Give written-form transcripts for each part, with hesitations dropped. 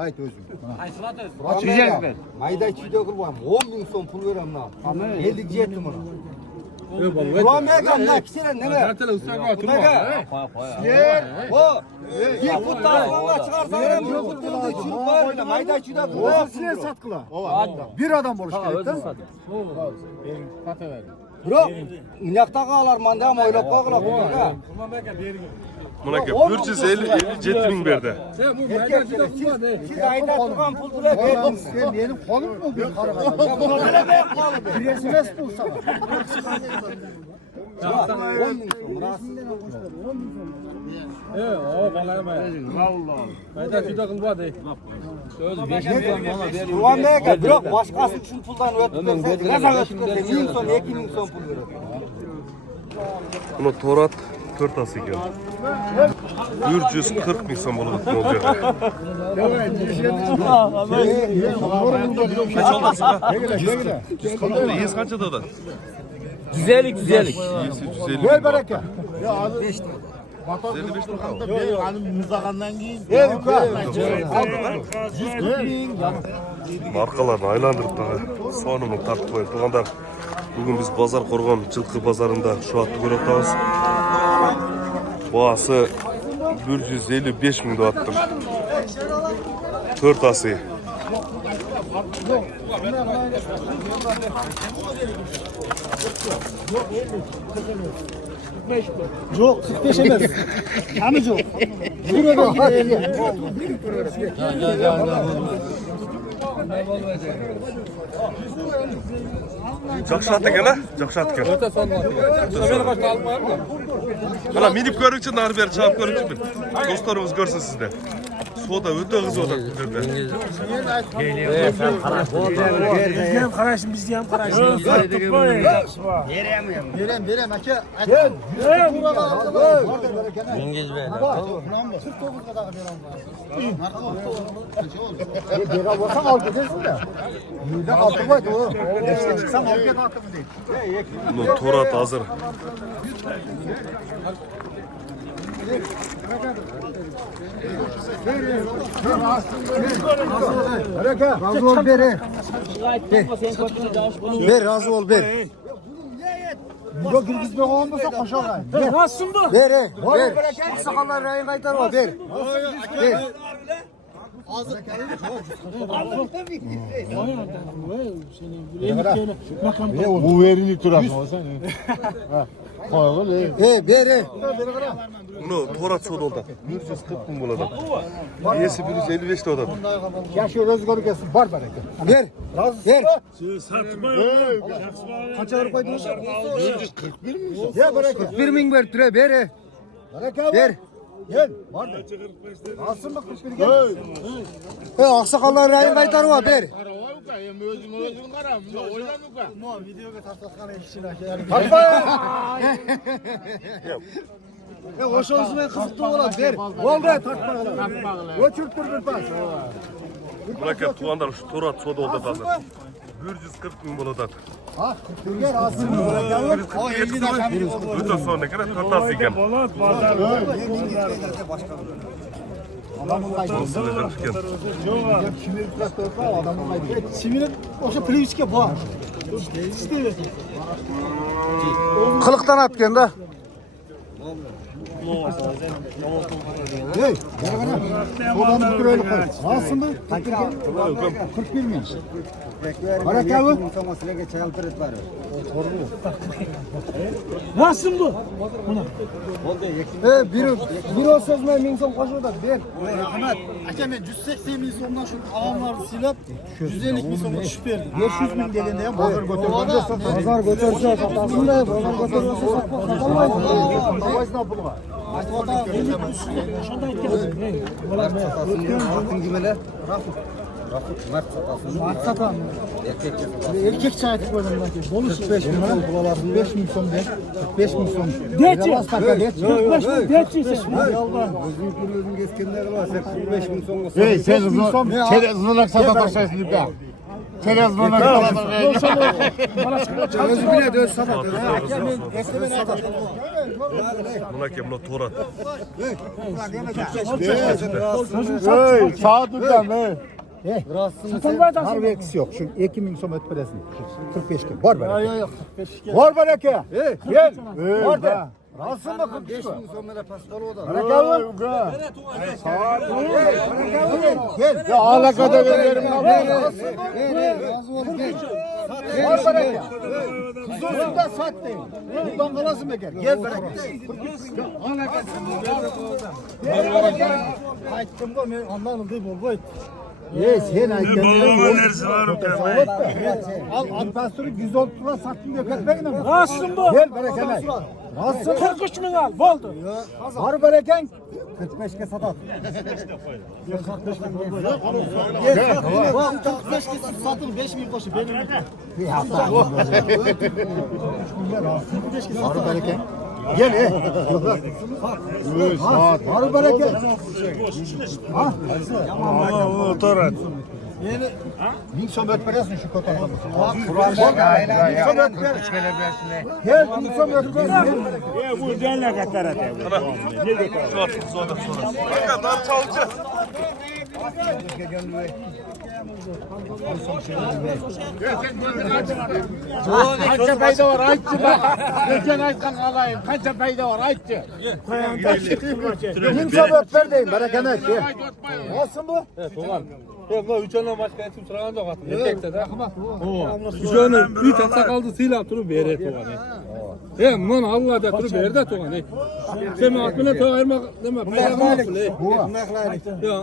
Ayt özüm. Aytılat özüm. Çiğecek ben. Mayda çiğde kılmam. 10.000 son pul verem na. Geldik jettim ona. Romega ne kişiler ne ver? Zaten ustaga oturma. O. Bir puttan sonra çıkarsan bir puttan çürük var. Mayda çiğde kılmam. O size satkıla. Bir adam buluş gerekten. Bırak. İnakta kalar manda ama öyle bakla. Bunaka 450 jetmin berdi. Sen bu maydacıda kullan de. Siz ayda turgan pul bile verdim. Sen benim kolum mu bir karagada? Biresines bu sana. 10.000 son. O kolay mı? Vallahi. Maydacıda kullan de. Romega bırak başkası için puldan ötüp versen. Ne kadar ötüp versen? 1000 son 2.000 son pul verir. Bunu Torat 4 ası ekan. 440 ming so'm bo'ladi bu yerda. Kaç oldasın ha? 100 qancha dedi? 150 150. 150. Ver bereke. 55 lira. Markalarni aylantirib turib, sonini tartib qo'yib turganlar. Bugun biz bozor Qo'rg'on Chilqi bozorida shu otni ko'rib turibmiz. Boğası 155 ming deyaptir. 4 ası. Yok 45 emez. Kanı yok. Burada Жақсы ekan ha? Жақсы ekan. Öte sonuna. Beni kaçta alıp var mı? Mana minib ko'ringchi, nari beri chaqib ko'ringchi bir. Do'stlarimiz ko'rsin sizda. Soda o'ta qiziq o'tadi bu yerda. Bizden karışın, bizden hem karışın. Verem aka. Gel. Burada aldılar. İngiliz be. 49 kadar verem var. Bera olsan al gidersin de. Yüzde altı var o. Eşte çıksam al git altı mı değil. Bunu Torat hazır. Razı ol beri. Ver razı ol ver. Yok girgizme olmasa koşar. Nasıl bu? Ver ver. Sakallar rayın kaytar o ver. Ver. Bu verini turasın olsan. Ver. Bunu Torat soda oldu. 140 ming bo'ladi. Esi 155 ta odam. Yaşı rüzgarı gelsin bar bereket. Ver. Ver. Kaç ağır koydunuz? 141 mi? Ya bereket. 41 ming ver türe ver. Bereket ver. Gel. Var mı? Alsın bak 41 gel. Aksakallar rayın kaytarı var ver. Özün karam. Oylanıp ka. No videoga taslasana işine. Hoş olsun ben kızıktı ola ver. Oldu tartmağıla. Göçürttür bir pas. Bunaka tuğanlar şu Torat soda oldu hazır. 140 ming bo'ladi. Ha 41 gel alsın. O 50 dakika. O'ta sonuna kadar 4 ası ekan. Adamın kaydı. Sizlardan chiqqan. Şimdi traktörde adamın kaydı. Şimdi o'sha privichga bor. İşte. Qiliqdan atgan da. Hey, bana. Sodanı bitireli koy. Alsın mı? 41 mi? Barak abi. Nasıl bu? Bir o sözme 1000 so'm qo'shib da ber. Ahmet, aka men 180 ming so'mdan shu avamlarni silab 150 ming so'mga tushib berdim. 500 ming deganda ham bozor ko'targanda bozor ko'tarsa sotasizda, bozor ko'tarsa sotolmaydi. Navoiydan pul var. Mart satan. Erkek çaytık koydum ben. Bolu 45 bin so'm pul olasın. 5 ming so'm de. 5 ming so'm. Dechi. 45 ming dechi. Özün keskenler var. 45 ming so'mga. Hey sen kızılak sata taşaysın dip ya. Çerez bana Özü bile dön sabah. Buna ki buna torat. Hey, sağ dur lan hey. Harbi eksi yok. Şu 2000 som ötberesin. 45 ki. Var böyle. Var böyle ki. Gel. Var da. Razısın mı 45 ki? Gel. Ya alakada veririm. Var böyle ki. Kuzundan sat değil. Buradan kalasın mı gel. Gel böyle. Ayttım da ben anlanıldı bol boy. Sen ayttın. Al adpansörü 110 lira sattın diye kötmek mi? Nasılsın bu? Gel berekene. Nasılsın? 43 bin al. Boldu. Var bereken 45'e satat. 45 bin bol boy. Gel. 45 kez satın 5 bin koşu benim. Bir hafta. Var bereken. Gel Var bereket. Ha? Torat. Yeni bin som ötmeresin şu fotoğrafı. Gel bin som ötmeresin. Bu canla katarat. Sonra. Kanka dar çalacağız. Kaça payda var aytçı bak. Geçen ayttan alayım. Kaça payda var aytçı. Bin som ötmerdeyim berekene. Nasılsın bu? Yok lan 3 ondan başka etim sırağını da katın. Erkekte de. Üç ondan bir tatsa kaldı silah turu beri toğanı. Man Allah da turu beri de toğanı. Sen aklına toğa ayırmak deme. Ya.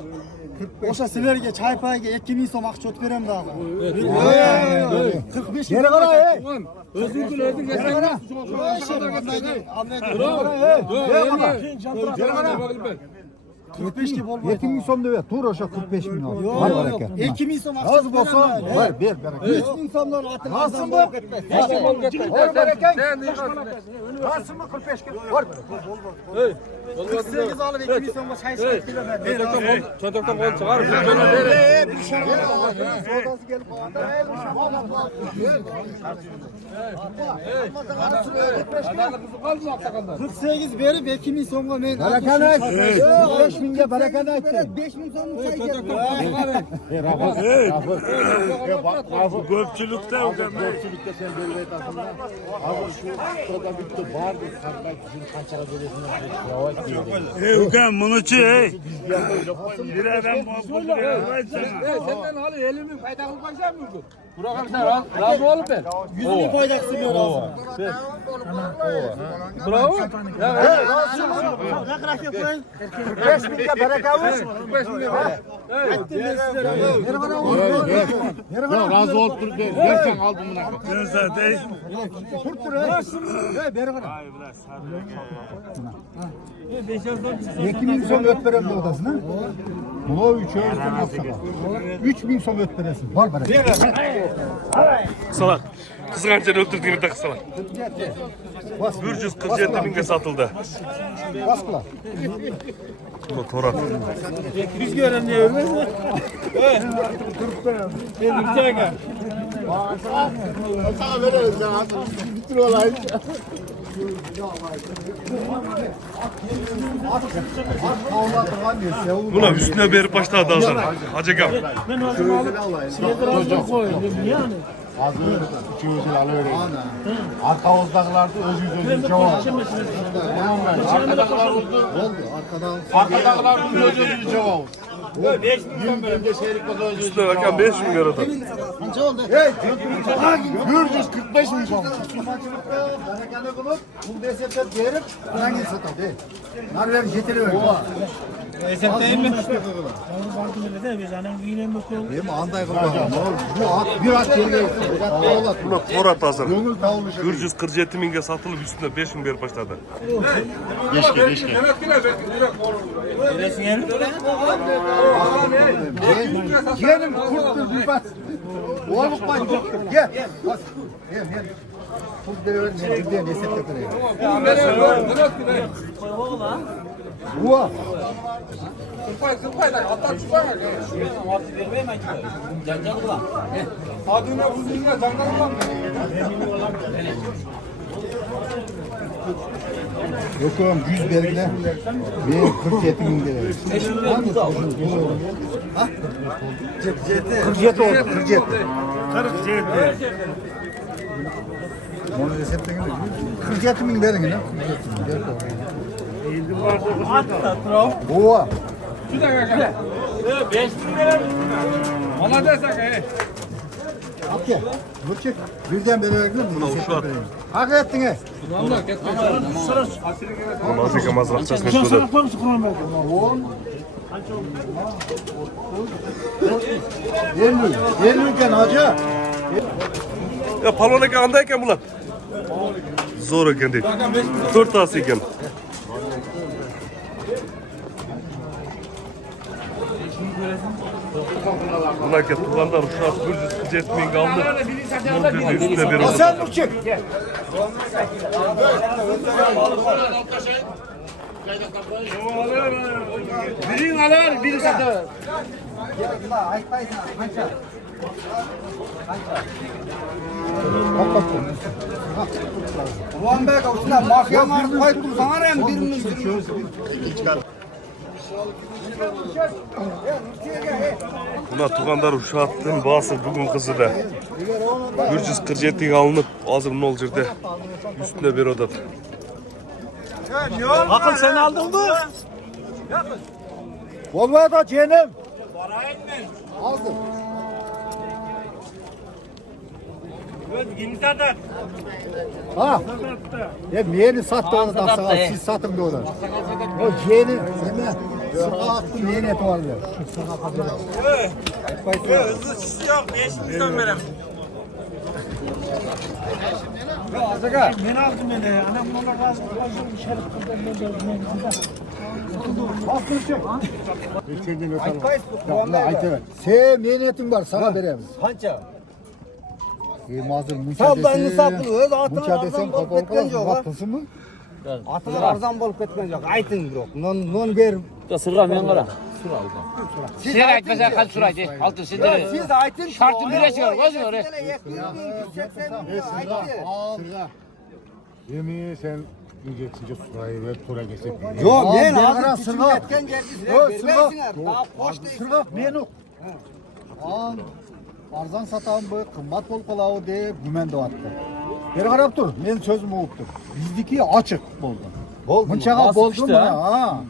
Oşa silerge çay payge 2000 som akçot verem daha. 45 Geri kala Özür dilerim. Bravo. 45 ki bol boy. 2000 som diyor. Tur oşa 45 bin al. Var bereket. 2000 som akçot Az bolsa var bir bereket. 3000 somdan atın. Nasılsın bu? Var bereket. Nasılsın bu 45 ki? Var bereket. 48 alıp 2000 som çay sattılar. Çocuktan kol çıkar. Sodası gelip bağında. 48 verip 2000 somga men. Berekene. 5 binge berekene etti. 5000 som çay geldi. Göpçülükte o kadar. Göpçülükte sen belli et aslında. Abi şu sırada bitti. Bağırdı. Sarmak için kançara belediğine yavaş diyor. Ulan bunu çey. Bir adam senden halı elimi faydalı bakacak mısın? Burak sen razı ol ben. Yüzünü faydası mı lazım? Bravo. Ya Ne kadar yapayım? 45 binge berekavuz. 45 milyon. Ya razı ol dur gerçekten aldım bunu. Ben zaten. Bin som ötberem de odasına. Bula 3 öğretmen nasıl? 3000 som ötberesin. Var bereket. Salak. Kızgançanı öldürdüğünü de salak. 147 binge satıldı. Bas kula. Bu torat. Biz gören diye ölmez mi? Ben gideceğim. Sana veririz ya. Bitir olayı. Buna üstüne beri başladı Hasan. Hacı Gam. Ben o zaman alıp koyuyorum. Yani. Az öyle 200 lira öyle. Arka ozdakilarda öz cevap. Tamam ben. Arkadakilar oldu. Arkadakilar bu öz cevap. 5 milyon böyle şehirlik o öz Üstüne bakan 5 bin lira da. Kaç oldu? Hey! 145 milyon. Berekeni bulup bu desete verip hangi satar değil. Narver jeteli ver. Esetteyim mi? Benim anday kurban. Bu at bir at yerine gitsin. Buna torat hazır. 147 binge satılıp üstüne 5 bin beri başladı. Yeğenim kurttur bir bas. Oğlum bak gel. Bas. Gel. Kurt deri öğrenci bir diye destek yapıyor. Bu. Kırpay da atlar çıkar. Adına uzunluğuna canlar var mı? Yok oğlum 100 belgile. Bir 47 bin lira. 47 oldu 47. Onu resepte gibi 47 bin verin yine. Oha. Bir dakika. 5.000 lira. Bana desek At ya. Dur çek. Birden beri verin mi? Hak ettin he. Allah ketmesin. Mazika mazrakçası ne şurada. Yerliyken hacı. Ya palonaki andayken bulan. Zor eken değil. 4 tası eken. Bunlar ki tuğanlar uşak 147 bin kaldı. Bunun bir üstüne bir oldu. Sen dur çek. Birini alır, biri satır. Ulan be kavuşlar mafya var koy kursana hem birimiz. Buna tuğanlar uşaktın bası bugün kızı da. 147 alınıp hazır ne olacaktı? Üstüne bir odada. Akıl sen aldın mı? Olmaya da cehennem. Aldım. Ha. Yeni sattı onu da sana. Siz satın da onu. O yeni. Yeni. Sıra attım yeni et var diyor. Hızlı çizgi yok. 5.000 verem. Ben aldım beni. Anam bana lazım. Sen yeni etin var sana vereyim. Kança. Mazır Sabdan müçadesi. saplı öz atın Müçadesi arzan bol kapalı ketken yok. atılsın mı? Atın arzan bol ketken yok. Aytın yok. Non ver. Sırra ben kara. Sen aytmasa kaç suraydı? Altın sindiri. Siz aytın. Şartın bile çıkar, vaz mı öyle? Yemeği sen yiyeceksince surayı ver, tura geçip. Yok ben ben hazır ara küçük sırga. etken geldi. Yok, Versinler. sırga. Daha hoş değil. Sırga menuk. Al. Arzan satan bu kımbat bol kalağı diye gümen de attı. Bir karap dur. Men sözüm oğuptur. Bizdeki açık boldu. Oldu mu? Bunçağa boldu işte mu? ha? Ha.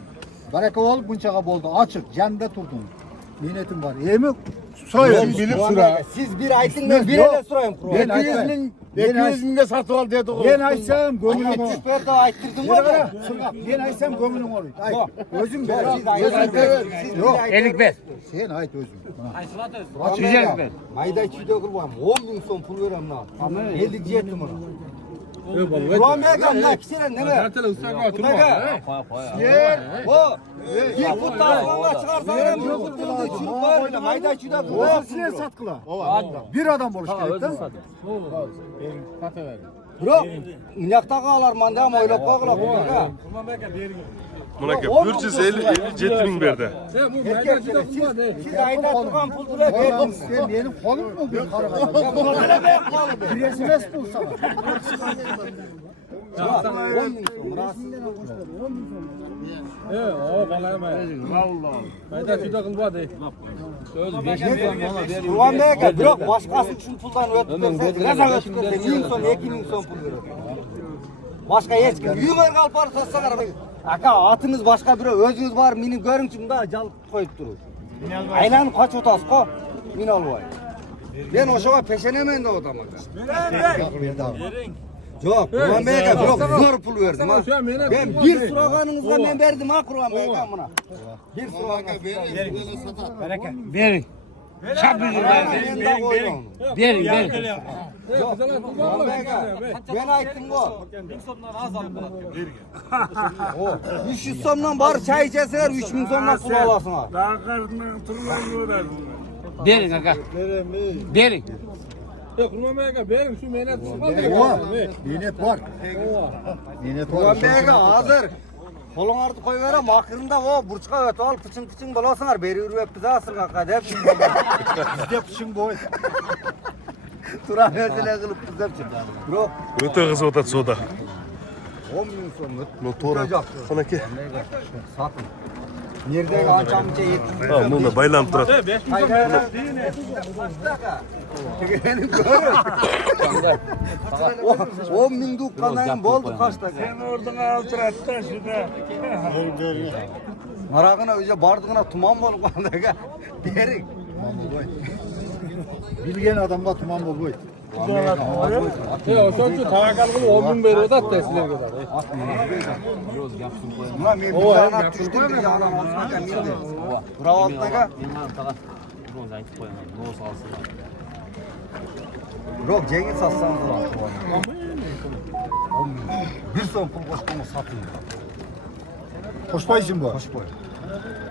Baraka ol bunçağa boldu. Açık. Cende turdun. Minetim var. Yemek sırayı bilip sıra. Siz bir aytın ben bir ele sorayım. Ben 200 bin de satı al dedi. Ben aysam gömülüm olur. Süper ayttırdım var ya. Ben aysam gömülüm olur. Ay, özüm ver. Siz aytın. Yok. Elik ver. Sen ait özüm. Güzel ver. Mayda çiğde kılmam. 10 bin son pul verem lan. 50 cihetim ona. Yok baba. Kuram megan la kişiler ne ver? Zaten ıslak oturma. O bir fut daha sonra çıkarsan hem bir fut yıldı çürük var bile. Mayda çiğde kılmam. Size satkıla. Bir adam oluş gerekten. Bro, minyakta kağlar manda ama öyle kağlar. Buna ki 157 bin verdi. Sen bu meydancıda kullan değil. Siz ayda tutan pul duruyor. Sen benim kolum mu bir karı kadar? Bu ne be kalı be? Bir SMS bul sana. 10 bin son. Burası. O balayı Allah. Meydancıda kullan değil. Kuram megan. Bro, başkası için puldan ötürsen. Ne zaman ötürsen? 1000 son, 2000 son pul veriyor. Başka hiç kim. Yümer kalpar satsakar. Aka atınız başka biri özünüz var mini görün şimdi daha cal koyup durur. Aynen kaç otas ko? Min alvay. Ben o şova peşenemeyin de odama. Yok, Kur'an Bey'e yok zor pul verdim ha. Ben bir sloganınızla ben verdim ha Kur'an Bey'e buna. Bir slogan. Verin. Şap yüzü Verin, verin. Verin. Kur'an Bey'e ben ayttım bu. 300 somdan bari çay içeseler 3000 somdan pul alasınlar. Verin kaka. Verin. Yok kullanmaya verin şu meynet Oha. Minet var. Minet var. Kur'an Bey'e hazır. Kolonlardı koyuverem, akırında o burçka ötü al, pıçın bulasınlar, beri yürüyüp bize asırga hep. Bizde pışın boy. Turan özüne kılıp biz hep çıktı. Bro, Öte kız otat soda. 10 milyon son. Notora. Sana ki. Satın. Yerdeki ançamıca yetmiyor. Ha, bununla baylanıp durat. Hayır, benim görüyorum. 10 bin dükkanayım boldu kaç dakika. Sen oradan altır at da şurada. Marağına öyle bardığına tuman bol kaldı. Derin. Bilgen adamla tuman boy. O çocuk tavakal kılıp 10 bin veriyor da testiler kadar. Buna men bir yana düştüm bir yana altına gelmedi. Bravo altına. Yok Cengiz satsanız lan. Bir son pul koştuğunu satın. Koşmayısın bu. Koş boy.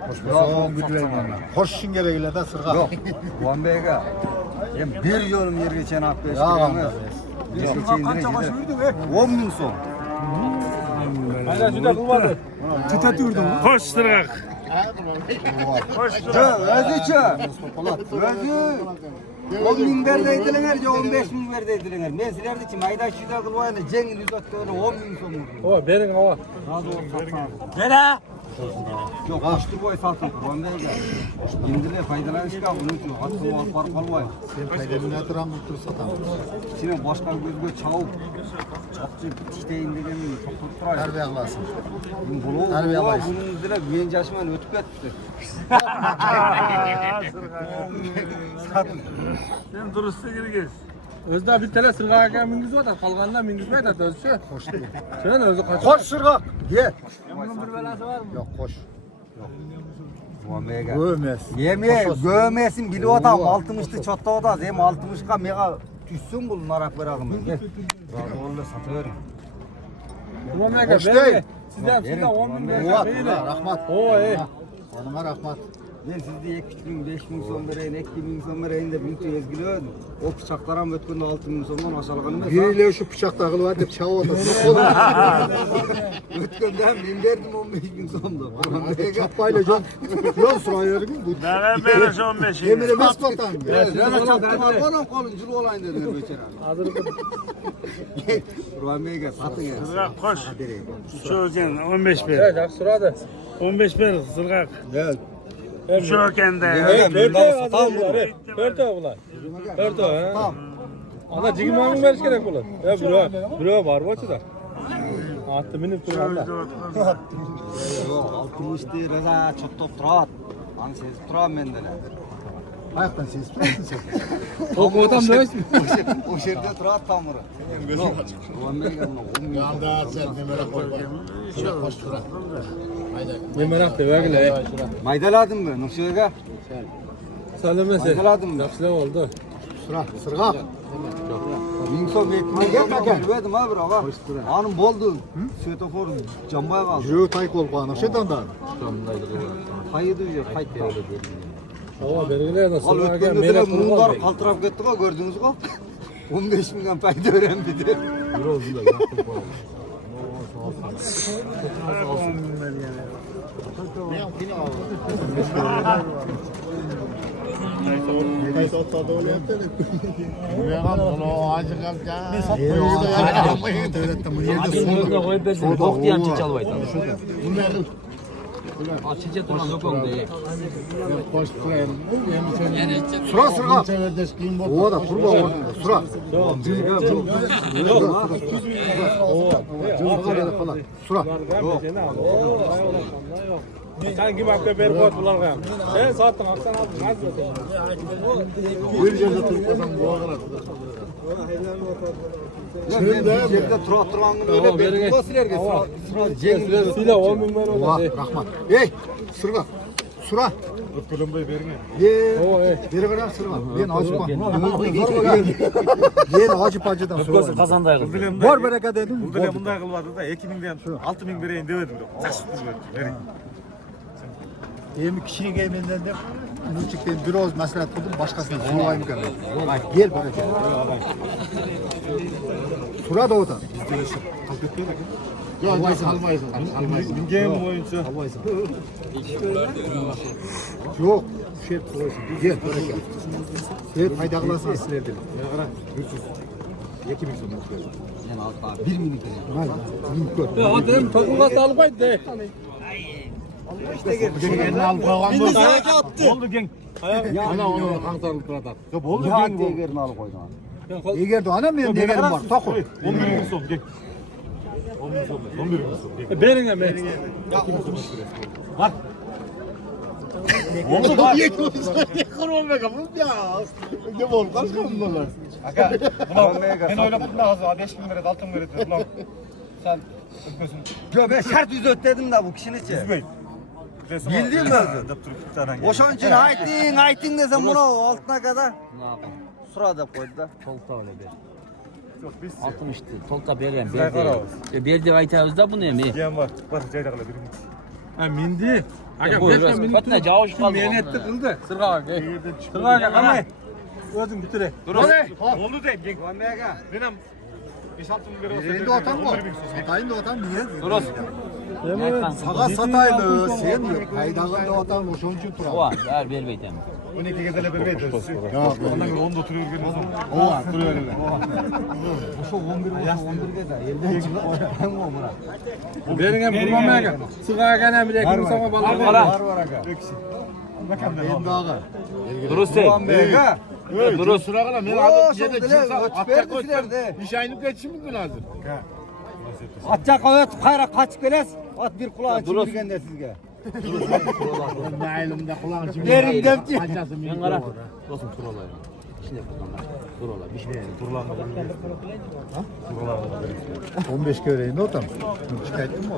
Koşmayısın güdülerim ondan. Koş işin gereğiyle de sırga. Yok. Van Bey'e. Hem bir yolum yer geçen hak 5 Ya kilometre. Bir geçen kaça başı verdin 10 bin son. Aynen şurada bulmadı. Koş Sırgak. Özü. Özü. 10 bin verdiydiler, 15 bin verdiydiler. Ben sizlerde için ayda şurada kılmayla Cengiz Yüzat'ta 10 bin son vurdu. O verin hava. Nere? Yok, koştur boy satın. Van Bey'e. Indiler faydalanışka bunun için hakkı var fark olmay. Kaydemine duran bir tur satan. İçine başka gözüge çavuk. Çapçı tişteyin degemin çok tutturayım. Terbiye kılasın. Bunu Terbiye bunun alayız. üzerine güven yaşamayla ötüp etmiştir. Satın. Sen durusta geri gez. Özde bir tane sırgaya mingiz var da kalgandan mingiz var da özü. Sen özü kaç. Koş sırga. Gel. Yok koş. Göğmez. Yemeğe göğmesin bili odam altmıştı çotta odaz hem 60'ka mega düşsün bulun arak bırakın ben gel. Razı olun satıverin. Bulamayak Hoş değil. Sizden 10 bin Muvat. verin. Rahmat. O iyi. Onuma rahmat. Ben sizde 2 bin 5 bin son vereyim 2 bin son vereyim de büyük ezgiliyordu. O bıçaklara ötkünde 6 bin sondan aşağılanın mı? Biriyle şu bıçak takılı var deyip çağı odasına koydu. Ötkünden ben verdim 15 bin sonda. Çapayla can. Yol sırayı verin. Nere böyle 15 'i? Emre Mesbatan. Ben çaktım abi onun kolunculu olayım dediler beçer abi. Ruhan Bey'e satın ya. Sırgak koş. Çoğuken 15 Evet ver. bak sırada. 15 ver Sırgak. Gel. Çoğuken de. Evet, dörtte var. Dörtte bunlar. Dörtte ha. Tamam. Ana cigimamı veriş gerek bulan. Ya bura var bu açıda. Attı benim kuranda. Yok 60'tı Reza çok top durat. Hani sezip duram ben de. Ayaktan ses tutuyorsun sen. O kodan böyle mi? O şerde durat tamırı. Yok. Ruhan Bey'e gelin 10 bin. Yanda sen nemere koy bak. Koş şura. Ne merak da vergile. Maydaladım ben. Nuşu'ya Söylemesi. maydaladım ben. Yapsılar oldu. Sıra. Sırga. Minson bekmeyi verdim abi baba. Anım boldu. Svetofor cambaya kaldı. Jüri tay kol bağına. Şeytan da. Hayır diyor. Hayır. Ama belirler nasıl? Al ötkende direkt mumlar kaltırap gitti o gördünüz mü? 15 milyon payda öğrendi diyor. Uyan onu acı kapca. Çok diyen çiçal var. Bunları Açıca turan yok oldu. koş şuraya. Sıra sırga. Çevirdes kim bu? Oğa da kurba oğa. Sıra. Sıra. Sen kim hakkı bir kot bulan kan? Sen sattın aksan aldın. Az Bir yerde tutmasan bu kadar. Cebde turan öyle bir basiler ki sıra Cengiz. Sile 10 bin ver Oğa. oldu. Rahmat. Ey. Sırga. Sıra. Ye. O iyi. Biri kadar sırga. Ben acıma. Ben acı pacıdan sıra. Kazandayız. Var bereket dedim. Burada bunday kılmadı da 2000'den 6000 vereyim demedim. Taşıttınız böyle. Hem kişilik evinden de müzikten biraz maslahat kıldım. Başkasına sulayım geldi. Gel bereket. Sıra da o da. Yok salmayız. Mingeğin boyunca. Yok. Şey koysun. Gel. Şey fayda kılasın. Esirlerdim. Yani alt abi 1 minik. Ya adam tokuğa salmaydı de. Elini alıp koygan bu. Oldu genç. Ana onu kantarlık bırakar. Ya oldu Ya genç. değerini alıp koydum. İyi geldi anam benim değerim var. Takıl. 11 gün son genç. 11 gün son genç. Benim mi? Oldu bak. Kurban be kapım ya. Ne bol kaç kapım bunlar. Ben öyle bunu lazım. 5.000 lira altın verir. Ulan sen öpüyorsun. Yo ben şart yüz ötledim da bu kişinin için. Üzbey. Bildiğin mi özür? Boşan için aytin desem bunu altına kadar. Ne yapayım? Sırada koydu da. Tolta öyle bir. Yok biz. 60'tı. Tolta berem. Güzel karar. Berdi aytağızda bu ne mi? Diyen var. Var cayrakla birini. Ha mindi. Aga Buyur, beş minut. Fatma cavuş kaldı. Menetti kıldı. Sırga bak. Sırga bak ama. Özün bitire. Oldu de genç. Benim 5-6 bin lira olsa. Senin de otan mı? Satayın da otan niye? Duruz. Sakat sataylı. Sen diyor. Faydalı da otan boşoncu tura. Ova, ver beytem. 12 gezele bir beyt olsun. Ya Ondan sonra 10'da oturuyor gün o zaman. o duruyor öyle. Şu 11 gezer. Elden çıkıp hem o bırak. Benim kurmamaya gel. Sırga gene bir ekim sana balık. Var aga. Benim dağı. Duruz de. Mega. Durun sıra kadar ben Oo, adım çok yede güzel. çıksam Öt atacak verdi koysam sizler de. nişanlık geçsin mi lazım? Atacak öt kayra kaç geles. At bir kulağın çimirgen de sizge. Ne elimde kulağın için. Derin depçi. Açasın Ben kara. Dostum tur olayım. Şimdi kullanma. Tur olay. Bir şey. 15 köreğinde otan. Şikayetin mi o?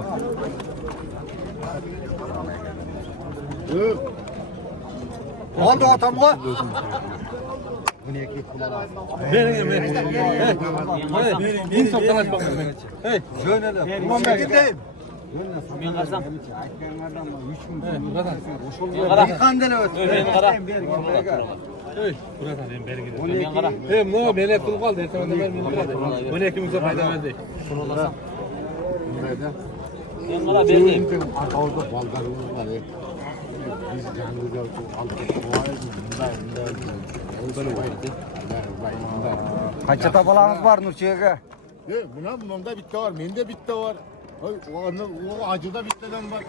Oldu otam o. Benim. Hey. İnsan talaş bakalım. Hey. Kurmamaya gideyim. Ben karsam. Ben kara. Bir kandele öt. Ben kara. Hey. Burada ben beri gidiyorum. Ben kara. Hey no beni kul kaldı. Ertemende ben mindir hadi. Bu ne ekimize fayda verdi. Ben kara berdi. Orada baldarımız var. Biz canlıca aldık. Kaç tabalarınız var Nurçiğe? Bunun da bitti var, benim de bitti var. O acıda bittiden var.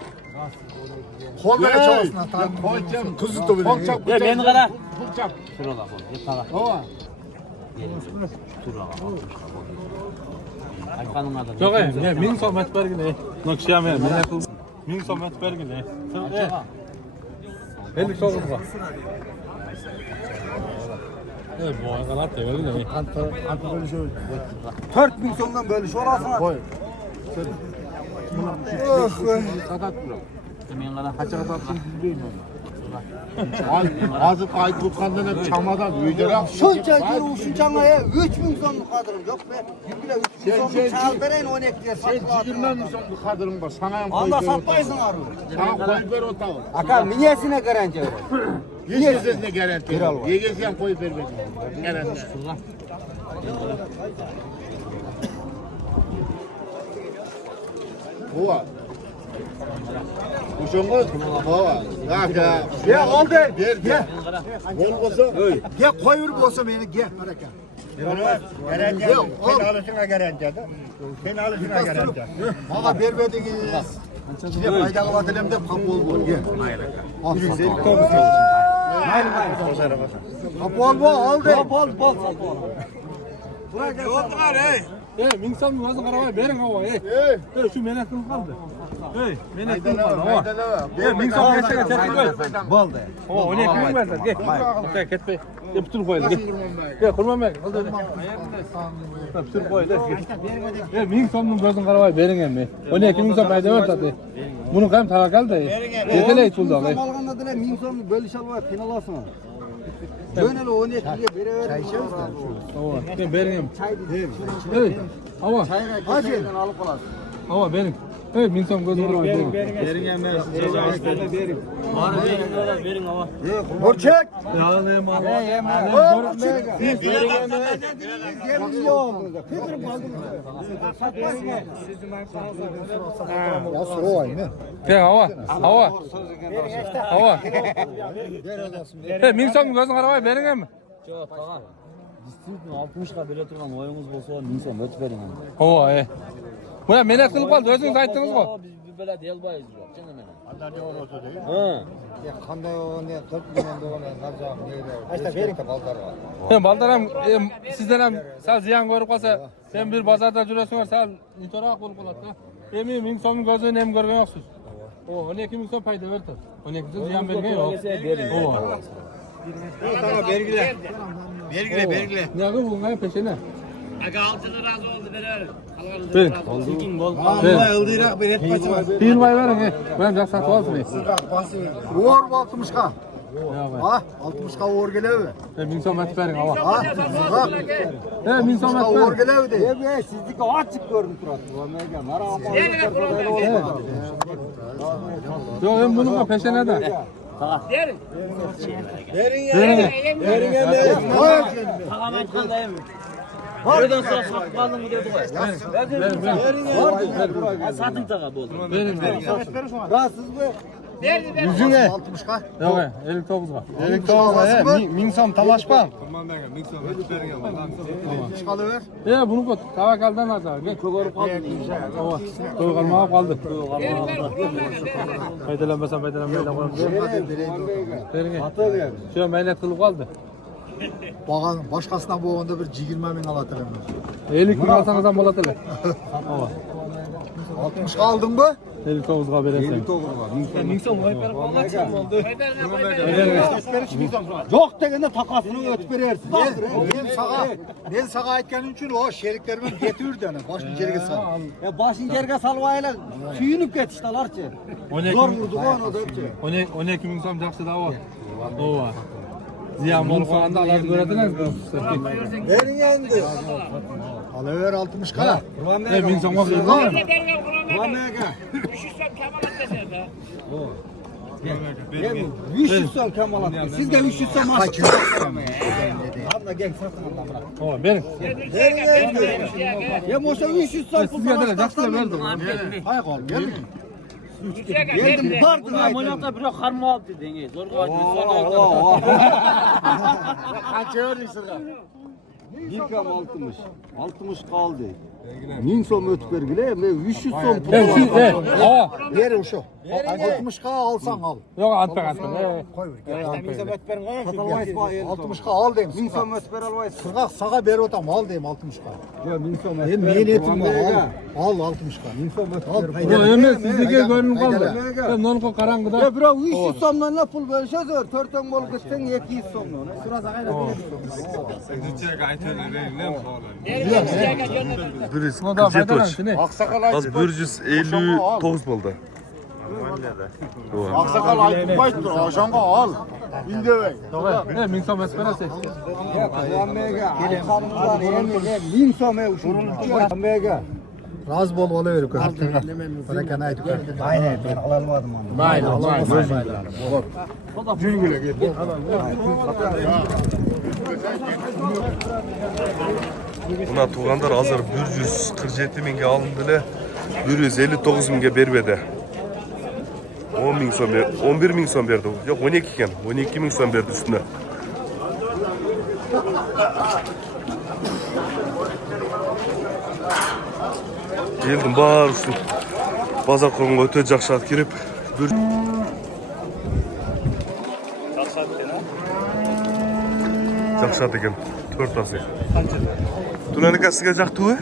Kol böyle çalışsın. Kolçam, Kuzu da böyle. kolçam. Ya ben kara. Kolçam. Tur ola. Git kara. Ova. Tur ola. Alkanın adı. Çok iyi. Ne min sohbet bergine. Nakşiya men. Ne kul. Min sohbet bergine. Elli çok var. Evet bu aygalar teverin ne? Antı böyle şey. 4000 sondan böyle şu olasın. Koy. Sakat bro. Ben kara. Kaçak atarsın değil mi? Azı kayıt tutkandan hep çamadan büyüdüler. Şunca geri uşun çanaya 3000 sonluk kadırım yok be. Bile 3000 sonluk çaldırayın 12 diye Sen cigirmen mi son bu kadının var? Sana hem koy Allah ver satmayısın otağı. arı. Sana koy ver otağı. Aka minyesine garanti öyle. Niye sözüne garanti? Yiyeceksen koy ver benim. Garanti. Ova. Uşungu? Ova. Kaka. Gel oldu. Ver Gel. gel. Bol olsa. Gel koy bir olsa beni gel. Hareket. Garanti. Sen alışına garanti. Sen alışına garanti. Bana vermediniz. Şimdi faydalı vatilemde kapı ol. Gel. Kapı ol bu oldu. Bol. Hey min son mu vazın karavay berin hava hey. Hey şu menet kul kaldı. Hey menet kul kaldı hava. Hey min son geçe terk koy. Bol de. O 12 min verdi. Gel. Gel ketpe. Gel bütün koy. Gel kurban bek. Aldı. Bütün koy. Gel min son vazın karavay berin emmi. 12 min son fayda var tadı. Bunu kam tala kaldı. Yeteley tuldu alay. Alganda dile 1000 son böyle şal var finalasın. Döneli 12'ye bire ver. Hava. Ben berin em. Hey. Hava. Hacı alıp olasın. Hava benim. Evet, 1000 so'm gözüm var. Burçak. Ya soğuk yine. Hava. Hey, 1000 so'm gözün qaramay beringmi? Yok tamam. Distrikt'in 60'ga bile turgan oyunuz bolsa, min so'm ötüp bering endi. Hava, Buna menet qilib qoldi, o'zingiz aytdingiz-ku. Biz böyle deyilbayız bu. Cını menen. Adalya orada değil. Qanday o'g'ni 40 million o'g'ni nazar neydi? Ayta bering balдар var. Ben baldaram sizden ham sal ziyon ko'rib qolsa, sen bir bozorda jurasizlar, sal intiroq bo'lib qoladi-da. Endi 1000 so'mni ko'zini ham ko'rgan yo'qsiz. 12 so'm foyda berdi. 12 so'm ziyon bergan yo'q. Tamam belgile. Belgile. Ne bu bunga peşine? Aga altını razı oldu beraber. Ben. Allah ıldırak bir et paçma. Bilmay verin. Ben de satып alsın. Uğur 60'ga. Ha 60'ga uğur gelevi. 1000 so'm atib bering, hava. Ha 1000 so'm atib uğur bering. gelevi de. Sizniki ochiq ko'rinib turadi. Yo'q, men buni peşinede. Derin. Verin. Tamam aytgandayım. Öden sonra satıp aldın mı dedi koy. Satın tağa boldu. Verin. Rahatsızmı? Yüzüne. 60'ga. Yo'q, 59'ga. Elik tamam. Min so'm talaşpam. 60'ga alıver. Bunu tavakaldan azar. Ko'rib qoldi. To'y qolmay qoldi. Foydalanmasam foydalanmaydan qo'yamiz. Bering. Shu maylat qilib qoldi. Bağın başkasından bu onda bir 20 bin alatırım. 50 ming olsangiz ham bo'ladi. Hava. 60'ga aldın mı? 59'ga berasizlar. 1000 so'm qo'yib berib oldi. Yo'q deganda taqasini o'tib berersiz. Ben sana aytganim için o şeriklerimi getirdi ana. Başını yerine sal. Boshini yerga salib aylar, suyunib ketishdilarchi. Zo'r urdi onu debchi. 12 ming so'm yaxshi da'vo. Ova. Ziyon bo'lib qolganda alarni ko'radilar. Verin endi. Alıver 60'ga. 1000 so'mga berdim. Qur'onga. 300 so'm kamalat desene de. 300 so'm kamalat. Sizga 300 so'm olsun. Hamma gel satın aldan. Ova, bering. Ya o'sha 300 so'm pul Sizga da yaxshi berdim. Hay qol. Geldi. berdim. Bardi Amonatda biroq qarma oldi denge. Zo'rg'a aytdi. Qancha verding sizga? Yilkam 60 kaldı. 1000 so'm o'tib bergile, men 300 so'm pul Hava. Ver uşu. 60'ga alsan al. Yo'q, atma. Koy ver. 60'ga al deyim. 1000 so'm o'tib bera olmaysiz. Sırga sağa ver otam al deyim 60'ga. Yo 1000 so'm. Ben etim al 60'ga. 1000 so'm o'tib Al. Yo'q, emas, sizga ko'rinib qoldi. Ben nonqo qarang'ida. Ya bro 300 so'mdan ne pul berishasiz? 4 tong bo'lib ketsang 200 so'mdan. Sırası qayda Birisi Buna da 47 faydalan oç. shuni. Aksakal Az 159 bo'ldi. Aksakal aytib qo'ydi. Aşanga al. İndebey. 1000 so'm berasiz. Qur'onga alqamlar endi 1000 so'm Qur'onga. Razı bol ola ver. Bırakana aytıp. Aynen ben alalmadım onu. Mayli. Buna tuğanlar hazır 147 mingga alındı. 159 mingga bermedi. 10 ming so'm, 11 ming so'm berdi. Yo'q, 12 ekan. 12 ming so'm berdi üstüne. Eldim bar şu bazar qo'nga o'ta жақшат kirib, жақшат ekan 4 tasi. Tulaniki sizga yoqdimi?